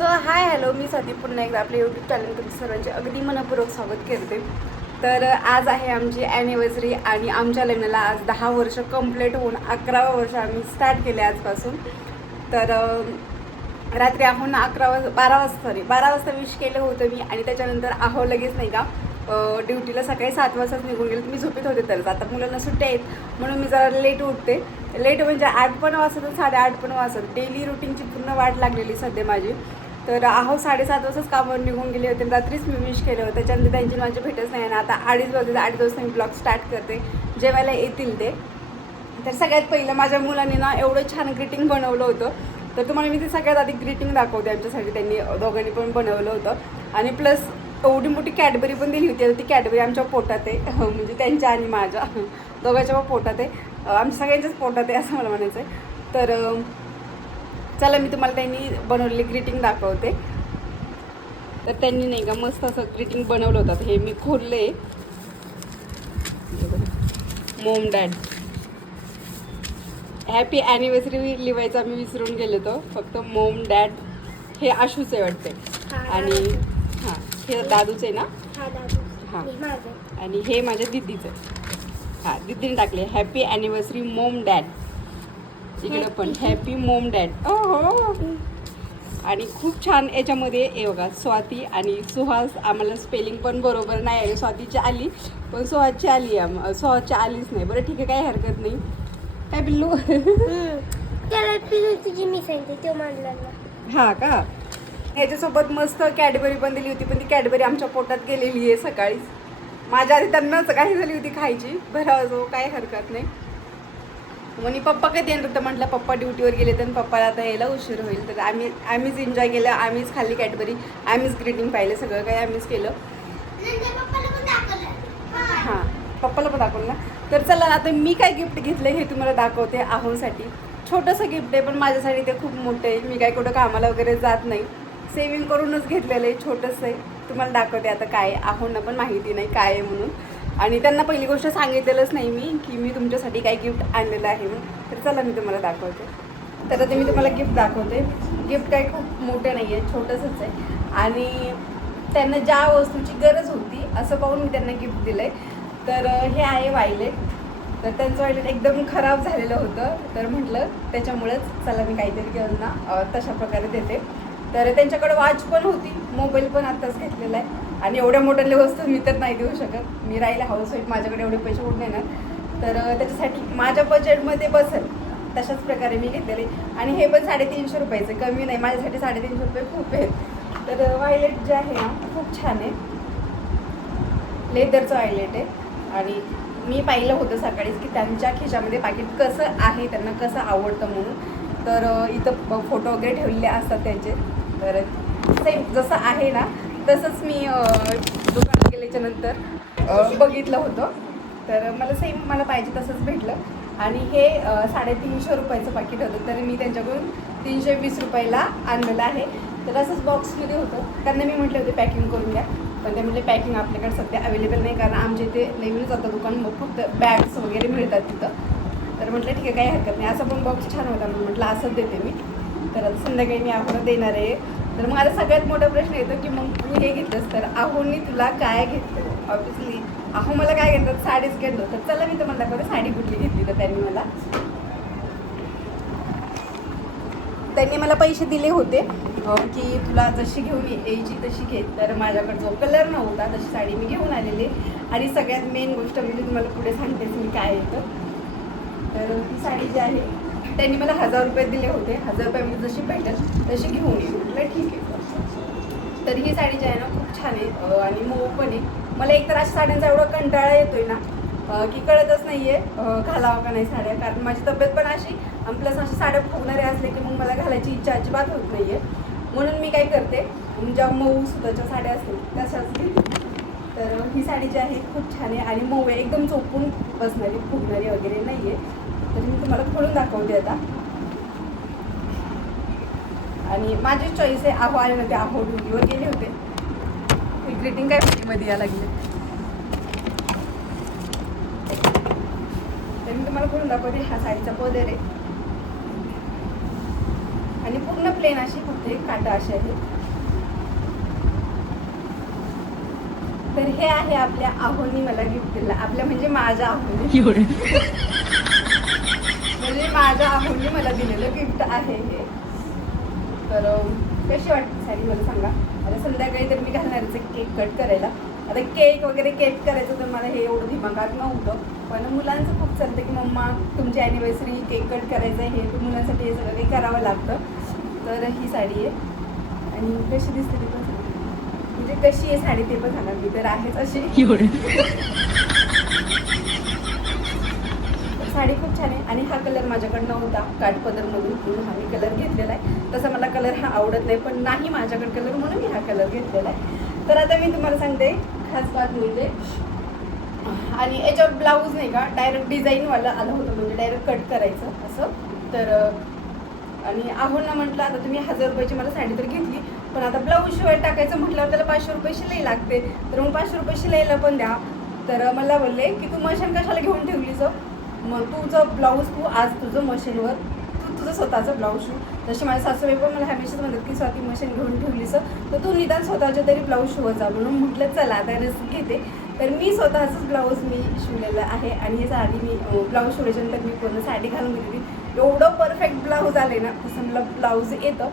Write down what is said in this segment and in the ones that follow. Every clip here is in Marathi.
सो हाय हॅलो, मी स्वाती पुन्हा एकदा आपल्या यूट्यूब चॅनल तुमचं सर्वांचे अगदी मनपूर्वक स्वागत करते. तर आज आहे आमची ॲनिव्हर्सरी आणि आमच्या लग्नाला आज 10 वर्ष कंप्लीट होऊन 11वं वर्ष आम्ही स्टार्ट केले आजपासून. तर रात्री आहोंना 12 वाजता विश केलं होतं मी आणि त्याच्यानंतर आहो लगेच नाही का ड्युटीला सकाळी 7 वाजताच निघून गेले. मी झोपेत होते. तर आता मुलांना सुट्ट्या आहेत म्हणून मी जरा लेट उठते. लेट म्हणजे 8 पण वाजत 8:30 पण वाजत. डेली रुटीनची पूर्ण वाट लागलेली सध्या माझी. तर आहो 7:30 वाजताच कामावर निघून गेले होते. रात्रीच मी विश केलं होतं. त्याच्यानंतर त्यांची माझी भेटच नाही आणि आता 2:30 वाजता मी ब्लॉग स्टार्ट करते जेवायला येतील ते. तर सगळ्यात पहिलं माझ्या मुलांनी ना एवढं छान ग्रीटिंग बनवलं होतं. तर तुम्हाला मी ते सगळ्यात आधी ग्रीटिंग दाखवते. आमच्यासाठी त्यांनी दोघांनी पण बनवलं होतं आणि प्लस एवढी मोठी कॅडबरी पण दिली होती. ती कॅडबरी आमच्या पोटात आहे म्हणजे त्यांच्या आणि माझ्या दोघांच्या पोटात आहे. आमच्या सगळ्यांच्याच पोटात आहे असं मला म्हणायचं आहे. तर चला मी तुम्हाला त्यांनी बनवलेली ग्रीटिंग दाखवते. तर त्यांनी नाही का मस्त असं ग्रीटिंग बनवलं होतं. हे मी खोलले. मॉम डॅड हॅपी ॲनिव्हर्सरी लिहायचा मी विसरून गेलो होतो. फक्त मॉम डॅड हे आशूच आहे वाटते आणि हां हे दादूच आहे ना. हां आणि हे माझ्या दिदीचं आहे. हां दिदीने टाकले हॅपी ॲनिव्हर्सरी मॉम डॅड. इकडं पण हॅपी मॉम डॅड. हो आणि खूप छान याच्यामध्ये हे बघा स्वाती आणि सुहास. आम्हाला स्पेलिंग पण बरोबर नाही आली. स्वातीची आली पण सुहासची आली. सुहासची आलीच नाही. बरं ठीक आहे काही हरकत नाही. काय बिल्लू हां का. ह्याच्यासोबत मस्त कॅडबरी पण दिली होती पण ती कॅडबरी आमच्या पोटात गेलेली आहे सकाळीच. माझ्या आधी त्यांनाच काही झाली होती खायची. बरं असो काही हरकत नाही. म्हणे पप्पा कधी येणार तर म्हटलं पप्पा ड्युटीवर गेले तर पप्पाला आता यायला उशीर होईल. तर आम्हीच एन्जॉय केलं. आम्हीच खाल्ली कॅडबरी. आम्हीच ग्रीटिंग पाहिलं. सगळं काही आम्हीच केलं. हां पप्पाला पण दाखवलं ना. तर चला आता मी काय गिफ्ट घेतलं हे तुम्हाला दाखवते. आहोसाठी छोटंसं गिफ्ट आहे पण माझ्यासाठी ते खूप मोठं आहे. मी काय कुठं कामाला वगैरे जात नाही. सेविंग करूनच घेतलेलं आहे. छोटंसं आहे. तुम्हाला दाखवते आता काय आहे. आहोंना पण माहिती नाही काय आहे म्हणून. आणि त्यांना पहिली गोष्ट सांगितलेलंच नाही मी की मी तुमच्यासाठी काय गिफ्ट आणलेलं आहे म्हणून. तर चला मी तुम्हाला दाखवते. तर आता मी तुम्हाला गिफ्ट दाखवते. गिफ्ट काय खूप मोठं नाही आहे. छोटंसंच आहे आणि त्यांना ज्या वस्तूची गरज होती असं पाहून मी त्यांना गिफ्ट दिलं आहे. तर हे आहे वायलेट. तर त्यांचं वायलेट एकदम खराब झालेलं होतं. तर म्हटलं त्याच्यामुळेच चला मी काहीतरी त्यांना तशा प्रकारे देते. तर त्यांच्याकडे वॉच पण होती. मोबाईल पण आत्ताच घेतलेला आहे आणि एवढ्या मोठ्या वस्तू मी तर नाही देऊ शकत. मी राहिला हाऊसवाईफ. माझ्याकडे एवढे पैसे कुठून येणार. तर त्याच्यासाठी माझ्या बजेटमध्ये बसेल तशाच प्रकारे मी घेतलेले. आणि हे पण 350 रुपयाचं कमी नाही. माझ्यासाठी 350 रुपये खूप आहेत. तर वायलेट जे आहे ना खूप छान आहे. लेदरचं वायलेट आहे आणि मी पाहिलं होतं सकाळीच की त्यांच्या खिशामध्ये पाकिट कसं आहे त्यांना कसं आवडतं म्हणून. तर इथं फोटो वगैरे ठेवलेले असतात त्यांचे. तर सेम जसं आहे ना तसंच मी दुकानात गेल्याच्यानंतर बघितलं होतं. तर मला सेम मला पाहिजे तसंच भेटलं. आणि हे 350 रुपयाचं पाकिट होतं. तर मी त्यांच्याकडून 320 रुपयाला आणलेलं आहे. तर असंच बॉक्समध्ये होतं. त्यांना मी म्हटले होते पॅकिंग करून द्या पण ते म्हटले पॅकिंग आपल्याकडे सध्या अवेलेबल नाही कारण आमच्या इथे नवीनच आता दुकान मग फक्त बॅग्स वगैरे मिळतात तिथं. तर म्हटलं ठीक आहे काही हरकत नाही. असा पण बॉक्स छान होता म्हणून म्हटलं असंच देते मी. तर आता संध्याकाळी मी आहोंना देणार आहे. तर मग आता सगळ्यात मोठा प्रश्न येतो की मग तू हे घेतलंस तर आहोंनी तुला काय घेतलं. ऑब्व्हियसली आहो मला काय घेतलं साडीच घेतलं. तर चला मी तुम्हाला दाखवते साडी कुठली घेतली. तर त्यांनी मला पैसे दिले होते की तुला जशी घेऊन यायची तशी घे. तर माझ्याकडे जो कलर नव्हता तशी साडी मी घेऊन आलेली. आणि सगळ्यात मेन गोष्ट म्हणजे तुम्हाला पुढे सांगतेच मी काय येतं. तर ही साडी जी आहे त्यांनी मला 1000 रुपये दिले होते. 1000 रुपयामध्ये जशी भेटेल तशी घेऊन येईल. म्हटलं ठीक आहे. तर ही साडी जी आहे ना खूप छान आहे आणि मऊ पण आहे. मला एकतर अशा साड्यांचा एवढा कंटाळा येतोय ना की कळतच नाही आहे घालावं का नाही साड्या. कारण माझी तब्येत पण अशी आणि प्लस अशा साड्या फुगणाऱ्या असले की मग मला घालायची इच्छा अजिबात होत नाही आहे. म्हणून मी काय करते ज्या मऊ सुताच्या साड्या असतील तशाच घेते. तर ही साडी जी आहे खूप छान आहे आणि मऊ आहे. एकदम चोपून बसणारी फुगणारी वगैरे नाही आहे. तर मी तुम्हाला खोलून दाखवते आता. आणि माझी चॉईस आहे. आहो आले नव्हते. आहो ड्युटीवर गेले होते. ही ग्रीटिंग काय मध्ये या लागले. तर मी तुम्हाला खोलून दाखवते. हा साडीचा पदर आहे आणि पूर्ण प्लेन अशी फक्त एक काटा असे आहे. तर हे आहे आपल्या आहोनी मला गिफ्ट दिलं. आपल्या म्हणजे माझ्या आहोनी म्हणजे माझ्या आहोनी मला दिलेलं गिफ्ट आहे हे. तर कशी वाटते साडी मला सांगा. आता संध्याकाळी तर मी घालणारच केक कट करायला. आता केक वगैरे केक करायचं तर मला हे एवढं दिमागात नव्हतं, पण मुलांचं खूप चालतं की मम्मा तुमची ॲनिव्हर्सरी केक कट करायचं आहे, हे तर मुलांसाठी हे सगळं काही करावं लागतं. तर ही साडी आहे आणि कशी दिसते ते पण म्हणजे कशी आहे साडी ते पण सांगा. मी तर आहेच अशी. साडी खूप छान आहे आणि हा कलर माझ्याकडनं होता काठपदरमधून म्हणून हा मी कलर घेतलेला आहे. तसा मला कलर हा आवडत नाही, पण नाही माझ्याकडे कलर म्हणून मी हा कलर घेतलेला आहे. तर आता मी तुम्हाला सांगते खास बात म्हणजे, आणि याच्यावर ब्लाऊज नाही का डायरेक्ट डिझाईनवालं आलं होतं, म्हणजे डायरेक्ट कट करायचं असं. तर आणि आहोंना म्हटलं आता तुम्ही 1000 रुपयाची मला साडी तर घेतली, पण आता ब्लाऊज शिवाय टाकायचं म्हटल्यावर त्याला 500 रुपये शिलाई लागते, तर मग 500 रुपये शिलाईला पण द्या. तर मला बोलले की तू मशीन कशाला घेऊन ठेवलीस, मग तुझं ब्लाऊज तू आज तुझं मशीनवर तुझं स्वतःचं ब्लाऊज शिव. तशी माझ्या सासूबाई पण मला हमेशाच म्हणतात की स्वतः मशीन घेऊन ठेवलीस तर तू निदान स्वतःच्या तरी ब्लाऊज शिवत जा. म्हणून म्हटलं चला आता रिस्क घेते. तर मी स्वतःचंच ब्लाऊज मी शिवलेलं आहे आणि हे साडी मी ब्लाऊज शिवल्याच्यानंतर मी पूर्ण साडी घालून गेली. एवढं परफेक्ट ब्लाऊज आले ना तसं मला ब्लाऊज येतं,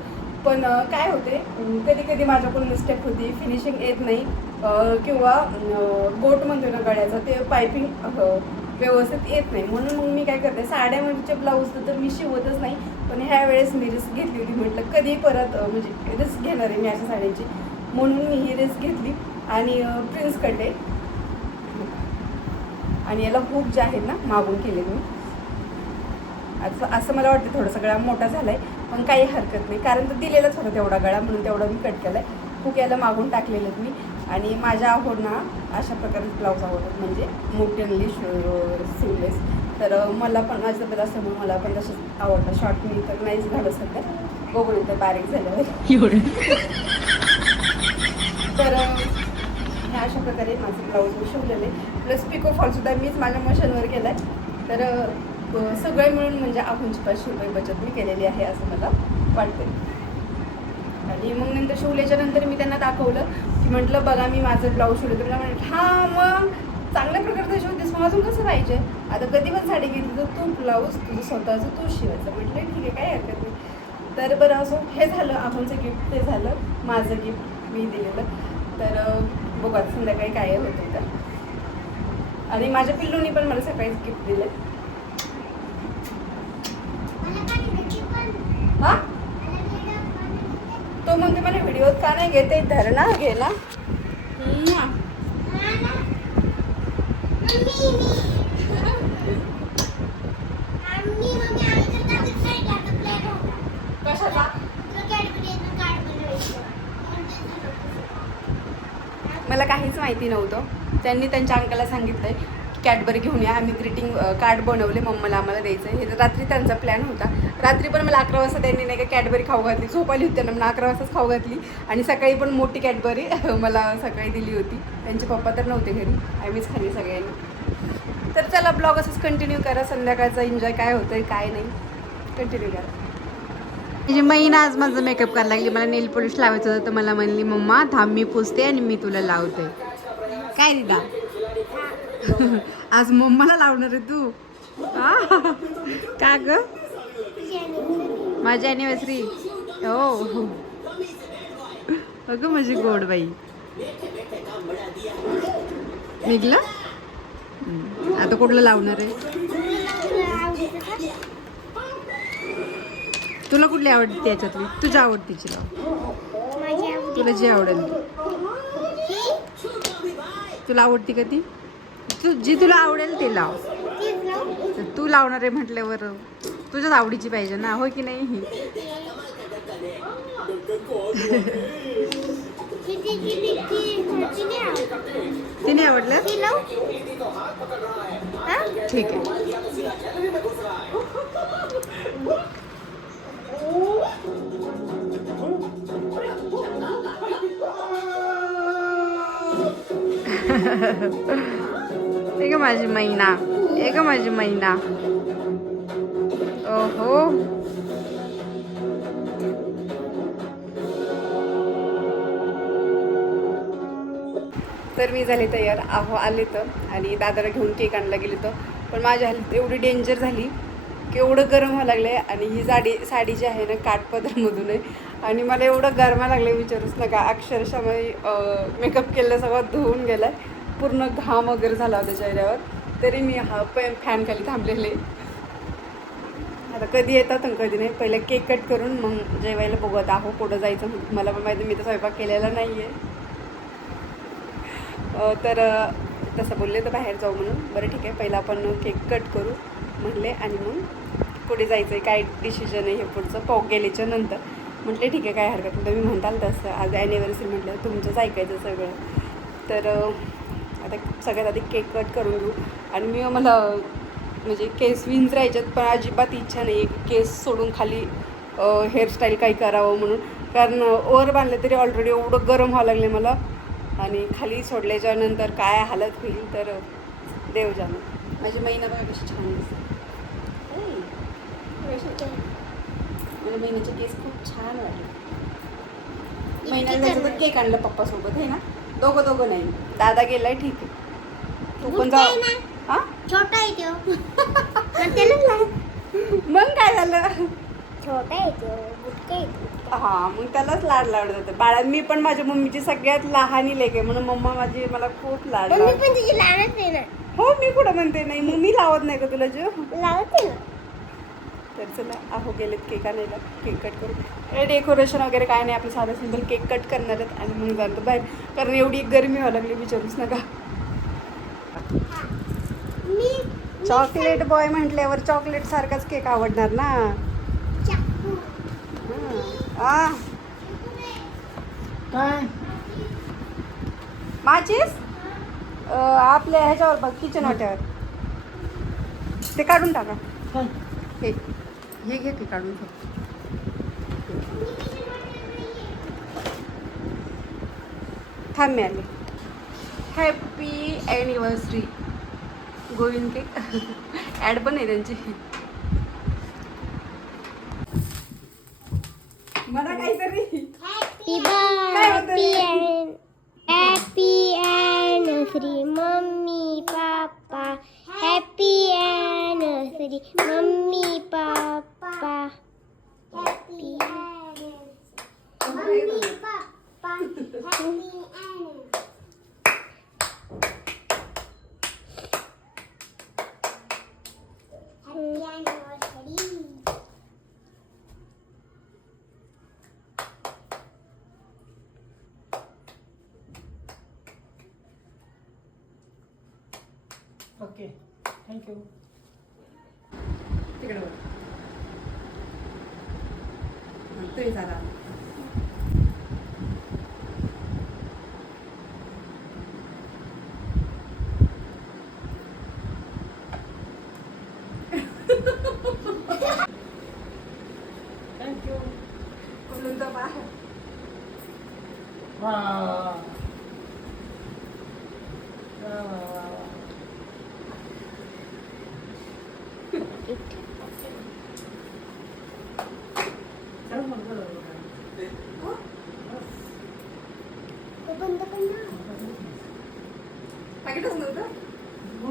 पण काय होते कधी कधी माझ्याकडून मिस्टेक होती, फिनिशिंग येत नाही किंवा गोट म्हणतो ना गळ्याचं ते पायपिंग व्यवस्थित येत नाही. म्हणून मग मी काय करते साड्यामध्ये ब्लाऊज तर मी शिवतच नाही. पण ह्या वेळेस मी रिस्क घेतली होती, म्हटलं कधी परत म्हणजे रिस्क घेणार आहे मी अशा साड्यांची, म्हणून मी ही रिस्क घेतली. आणि प्रिन्स कट आहे आणि याला हुक जे आहेत ना मागून केले मी. असं मला वाटतं थोडासा गळा मोठा झाला आहे, पण काही हरकत नाही कारण तो दिलेलाच होता तेवढा गळा, म्हणून तेवढा मी कट केला आहे. हुक याला मागून टाकलेलं मी. आणि माझ्या आहोंना अशा प्रकारे ब्लाऊज आवडतात, म्हणजे मोठ्यांनी सिवलेस. तर मला पण माझं तब्येत असल्यामुळे मला पण तसंच आवडतं. शॉर्ट मी तर नाहीच घालत सध्या, बघून तर बारीक झाल्यावर. तर ह्या अशा प्रकारे माझं ब्लाऊज मी शिवलेलं आहे. प्लस पिको फॉलसुद्धा मीच माझ्या मशीनवर केला आहे. तर सगळे मिळून म्हणजे 500 रुपये बचत मी केलेली आहे असं मला वाटतं. आणि मग नंतर शिवल्याच्या नंतर मी त्यांना दाखवलं की म्हटलं बघा मी माझं ब्लाऊज शिवलं. तर म्हटलं हां मग चांगल्या प्रकारचं शिवतेस, मग अजून कसं पाहिजे. आता कधी पण साडी घेतली तर तू ब्लाऊज तुझं स्वतःचं तू शिवायचं. म्हटलं ठीक आहे काय हरकत नाही. तर बरं असो, हे झालं आहोंचं गिफ्ट, ते झालं माझं गिफ्ट मी दिलेलं. तर बघा संध्याकाळी काय होतं तर. आणि माझ्या पिल्लूनी पण मला सकाळीच गिफ्ट दिलं. हां तो म्हणते मला व्हिडिओत का नाही घेते, धर ना घे ना. कशाचा मला काहीच माहिती नव्हतं. त्यांनी त्यांच्या अंकाला सांगितलंय कॅडबरी घेऊन या, आम्ही ग्रीटिंग कार्ड बनवले मम्माला आम्हाला द्यायचं आहे. हे रात्री त्यांचा प्लॅन होता. रात्री पण मला 11 वाजता त्यांनी नाही का कॅडबरी खाऊ घातली, झोप आली होती त्यांना, मला 11 वाजताच खाऊ घातली. आणि सकाळी पण मोठी कॅडबरी मला सकाळी दिली होती. त्यांचे पप्पा तर नव्हते घरी, आम्हीच खाली सगळ्यांनी. तर चला ब्लॉग असंच कंटिन्यू करा. संध्याकाळचा एन्जॉय काय होतं आहे काय नाही कंटिन्यू करा. म्हणजे महिना आज माझं मेकअप करायला लागली. मला नेल पॉलिश लावायचं होतं तर मला म्हणली मम्मा थांब मी पुसते आणि मी तुला लावते. काय दिदा आज मम्माला लावणार आहे तू का ग. माझी ॲनिव्हर्सरी हो अगं माझी गोड बाई निघला. आता कुठलं लावणार आहे. तुला कुठली आवडते त्याच्यातली, तुझ्या आवडतीची लाव, तुला जी आवडेल. तुला आवडती का ती, जी तुला आवडेल ते लाव. तू लावणार आहे म्हटल्यावर तुझ्याच आवडीची पाहिजे ना, हो की नाही. तिने आवडलं ठीक आहे. एक माझी मैना, एक माझी मैना. ओहो तर मी झाले तयार, आहो आले तर आणि दादाला घेऊन केक आणला गेले तर. पण माझ्या हालत एवढी डेंजर झाली की एवढं गरम व्हायला लागलं आहे. आणि ही साडी जी आहे ना काठपदरमधून आहे आणि मला एवढं गरमा लागलं विचारूच नका. अक्षरशः मी मेकअप केलेलं सगळं धुवून गेला आहे, पूर्ण घाम वगैरे झाला होता चेहऱ्यावर. तरी मी हा फॅन खाली थांबलेले. आता कधी येतात आणि कधी नाही. पहिलं केक कट करून मग जेवायला बघत आहो कुठं जायचं. मला पण माहिती मी तर स्वयंपाक केलेला नाही आहे. तर तसं बोलले तर बाहेर जाऊ म्हणून. बरं ठीक आहे, पहिला आपण केक कट करू म्हणले आणि मग पुढे जायचं आहे. काय डिसिजन आहे हे पुढचं गेल्याच्या नंतर. म्हटले ठीक आहे, काय हरकत नाही, तुम्ही म्हणताल तसं. आज ॲनिव्हर्सरी म्हटलं तुमचंच ऐकायचं सगळं. तर आता सगळ्यात आधी केक कट करून घेऊ. आणि मला म्हणजे केस विंचरायच्यात, पण अजिबात इच्छा नाही आहे केस सोडून खाली हेअरस्टाईल काही करावं म्हणून. कारण वर बांधलं तरी ऑलरेडी एवढं गरम व्हावं लागले मला आणि खाली सोडल्याच्या नंतर काय हालत होईल तर देव जाणे. माझी महिना बघा कशी छान दिसते. मला महिन्याचे केस खूप छान वाटले. महिन्यात केक आणलं पप्पासोबत आहे ना. दोघं नाही, दादा गेलाय ठीक आहे, तू पण जाऊ. हां छोटा आहे तो. मग काय झालं, छोटा आहे तो, बुटका आहे तो. हां मग त्यालाच लाड जातं बाळा. मी पण माझ्या मम्मीची सगळ्यात लहानी लेक आहे म्हणून मम्मा माझी मला खूप लाड पण तुझी लावत नाही ना. हो मी कुठं म्हणते नाही, मग मी लावत नाही का तुला जीव लावते ना. तर चला आहो गेलेत केक आणायला. केक कट करू. डेकोरेशन वगैरे काय नाही, आपलं साधं सिंपल केक कट करणार आहेत आणि मग जातो बाहेर. कारण एवढी गरमी व्हायला लागली विचारूच नका. चॉकलेट बॉय म्हटल्यावर चॉकलेट सारखाच केक आवडणार ना. काय माझीच आपल्या ह्याच्यावर बघ, किचन वाट्यावर ते काढून टाका. काय हे घे ते काढून ठेव. थांब मी आले. Happy anniversary Govind cake. ॲड पण आहे त्यांची. मला काहीतरी happy anniversary mummy papa. Happy anniversary mummy papa. Happy mummy papa. Happy okay thank you. तिकडे बघ. तुम्ही झाला. थँक्यू. बोलून तर बाहेर. वा वा वा. बंद कर ना. पाकिटच नव्हतं हो,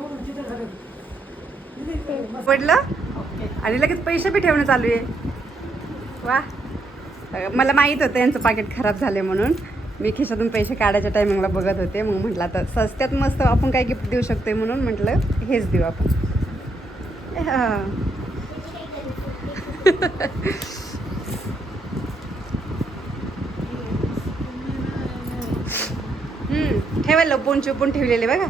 पडलं आणि लगेच पैसे बी ठेवणं चालू आहे. वा, मला माहीत होतं यांचं पाकिट खराब झाले म्हणून. मी खिशातून पैसे काढायच्या टायमिंगला बघत होते. मग म्हटलं आता सस्त्यात मस्त आपण काय गिफ्ट देऊ शकतोय म्हणून म्हटलं हेच देऊ आपण. ठेवायला लपून चुपून ठेवलेले बघा.